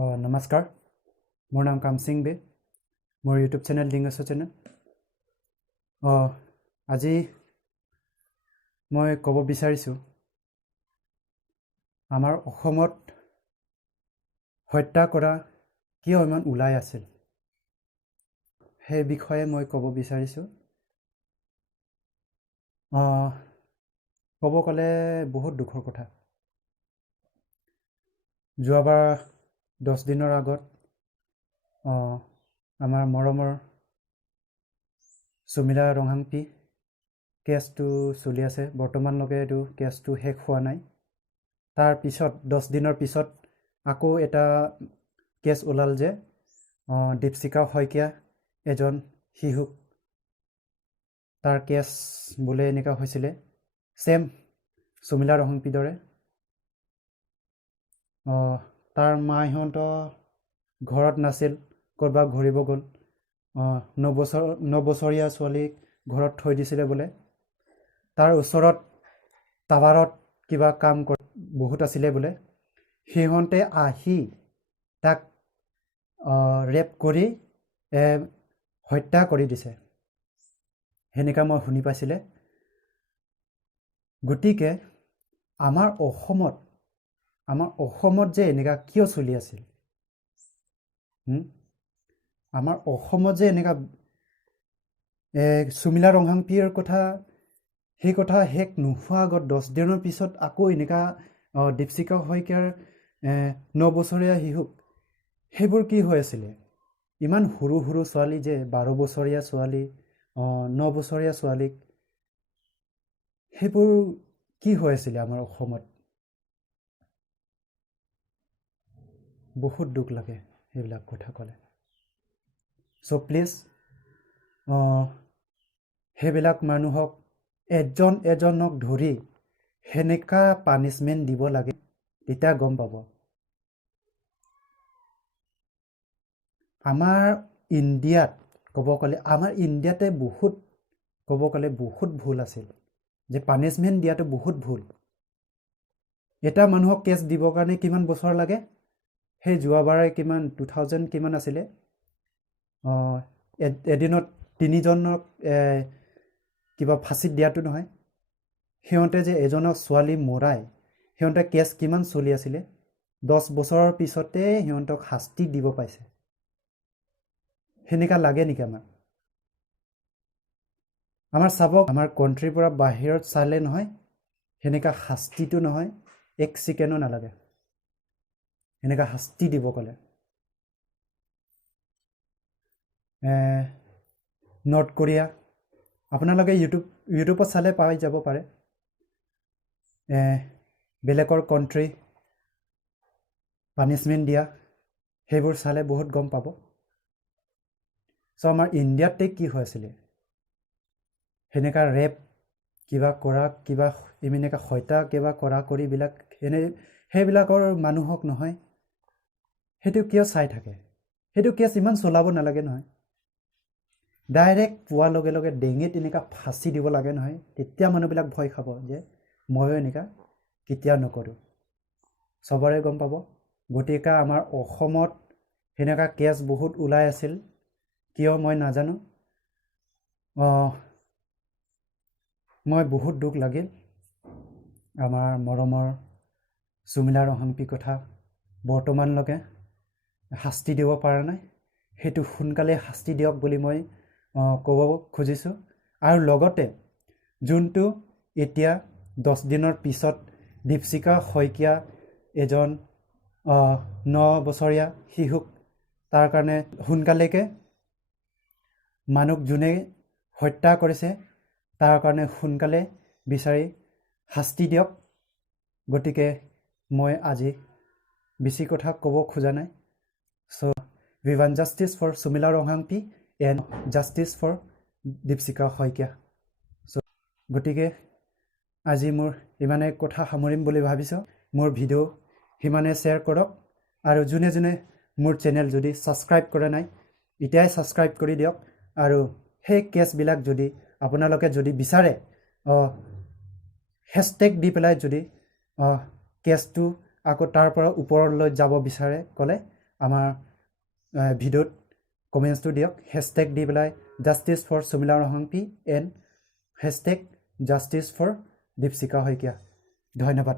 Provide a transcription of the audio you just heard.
নমস্কাৰ, মোৰ নাম কামসিং বে। মোৰ ইউটিউব চেনেল ডিঙাছো চেনেল। আজি মই ক'ব বিচাৰিছোঁ, আমাৰ অসমত হত্যা কৰা কিয় ইমান ওলাই আছিল, সেই বিষয়ে মই ক'ব বিচাৰিছোঁ। ক'ব গ'লে বহুত দুখৰ কথা। যোৱাবাৰ 10 দিনৰ আগত আমাৰ মৰমৰ সুমিলা ৰংহাংপি কেছটো চলি আছে। বৰ্তমানলৈকে এইটো কেছটো শেষ হোৱা নাই। তাৰ পিছত 10 দিনৰ পিছত আকৌ এটা কেছ ওলাল যে দীপশিখা শইকীয়া এজন শিশুক তাৰ কেছ বোলে এনেকুৱা হৈছিলে, ছেম সুমিলা ৰংহাংপিৰ দৰে। তাৰ মাহঁত ঘৰত নাছিল, ক'ৰবাত ঘূৰিব গ'ল। 9 বছৰীয়া ছোৱালীক ঘৰত থৈ দিছিলে বোলে। তাৰ ওচৰত টাৱাৰত কিবা কাম বহুত আছিলে বোলে। সিহঁতে আহি তাক ৰেপ কৰি হত্যা কৰি দিছে, সেনেকুৱা মই শুনি পাইছিলে। গতিকে আমাৰ অসমত যে এনেকুৱা কিয় চলি আছিল, আমাৰ অসমত যে এনেকুৱা সুমিলা ৰংহাংপিৰ কথা, সেই কথা শেষ নোহোৱা আগত 10 দিনৰ পিছত আকৌ এনেকুৱা দীপশিখা শইকীয়াৰ 9 বছৰীয়া শিশুক, সেইবোৰ কি হৈ আছিলে? ইমান সৰু সৰু ছোৱালী যে 12 বছৰীয়া ছোৱালী, 9 বছৰীয়া ছোৱালীক, সেইবোৰ কি হৈ আছিলে আমাৰ অসমত? বহুত দুখ লাগে সেইবিলাক কথা ক'লে। চ' প্লিজ সেইবিলাক মানুহক এজনক ধৰি সেনেকা পানিছমেণ্ট দিব লাগে, তেতিয়া গম পাব। আমাৰ ইণ্ডিয়াত বহুত ভুল আছিল, যে পানিছমেণ্ট দিয়াটো বহুত ভুল। এটা মানুহক কেছ দিবৰ কাৰণে কিমান বছৰ লাগে? সেই যোৱাবাৰে 2000 কিমান আছিলে, এদিনত 3জনক কিবা ফাঁচিত দিয়াটো নহয়। সিহঁতে যে এজনক ছোৱালী মৰাই, সিহঁতে কেছ কিমান চলি আছিলে? 10 বছৰৰ পিছতে সিহঁতক শাস্তি দিব পাইছে। সেনেকুৱা লাগে নেকি আমাৰ চাবক, আমাৰ কণ্ট্ৰিৰ পৰা বাহিৰত চালে নহয়, সেনেকুৱা শাস্তিটো নহয়, 1 ছেকেণ্ডো নালাগে এনেকুৱা শাস্তি দিব ক'লে। নৰ্থ কোৰিয়া, আপোনালোকে ইউটিউবত চালে পাই যাব পাৰে। বেলেগৰ কণ্ট্ৰি পানিছমেণ্ট দিয়া, সেইবোৰ চালে বহুত গম পাব। চ' আমাৰ ইণ্ডিয়াতে কি হৈ আছিলে, সেনেকুৱা ৰেপ কিবা কৰা, কিবা এনেকুৱা হত্যা কিবা কৰা কৰিবিলাক, সেইবিলাকৰ মানুহক নহয়, সেইটো কিয় চাই থাকে? সেইটো কেছ ইমান চলাব নালাগে নহয়। ডাইৰেক্ট পোৱাৰ লগে লগে ডিঙিত এনেকুৱা ফাঁচি দিব লাগে নহয়, তেতিয়া মানুহবিলাক ভয় খাব যে ময়ো এনেকুৱা কেতিয়াও নকৰোঁ। চবৰে গম পাব। গতিকে আমাৰ অসমত সেনেকুৱা কেছ বহুত ওলাই আছিল, কিয় মই নাজানো। মই বহুত দুখ লাগিল আমাৰ মৰমৰ সুমিলা ৰংহাংপিৰ কথা। বৰ্তমানলৈকে শাস্তি দিব পৰা নাই, সেইটো সোনকালে শাস্তি দিয়ক বুলি মই ক'ব খুজিছোঁ। আৰু লগতে যোনটো এতিয়া 10 দিনৰ পিছত দীপশিখা শইকীয়া এজন 9 বছৰীয়া শিশুক, তাৰ কাৰণে সোনকালেকে মানুহ যোনে হত্যা কৰিছে তাৰ কাৰণে সোনকালে বিচাৰি শাস্তি দিয়ক। গতিকে মই আজি বেছি কথা ক'ব খোজা নাই। চ' we want justice for সুমিলা Ronghangpi and justice for Dipshikha Saikia. চ' গতিকে আজি মোৰ ইমানে কথা সামৰিম বুলি ভাবিছোঁ। মোৰ ভিডিঅ' সিমানে শ্বেয়াৰ কৰক, আৰু যোনে যোনে মোৰ চেনেল যদি ছাবস্ক্ৰাইব কৰা নাই, এতিয়াই ছাবস্ক্ৰাইব কৰি দিয়ক। আৰু সেই কেছবিলাক যদি আপোনালোকে যদি বিচাৰে, হেছটেগ দি পেলাই যদি কেছটো আকৌ তাৰ পৰা ওপৰলৈ যাব বিচাৰে ক'লে আমাৰ ভিডিঅ'ত কমেণ্টছটো দিয়ক হেছটেগ দি পেলাই justice for Sumila Rahangpi and hashtag justice for Dipshikha Saikia ধন্যবাদ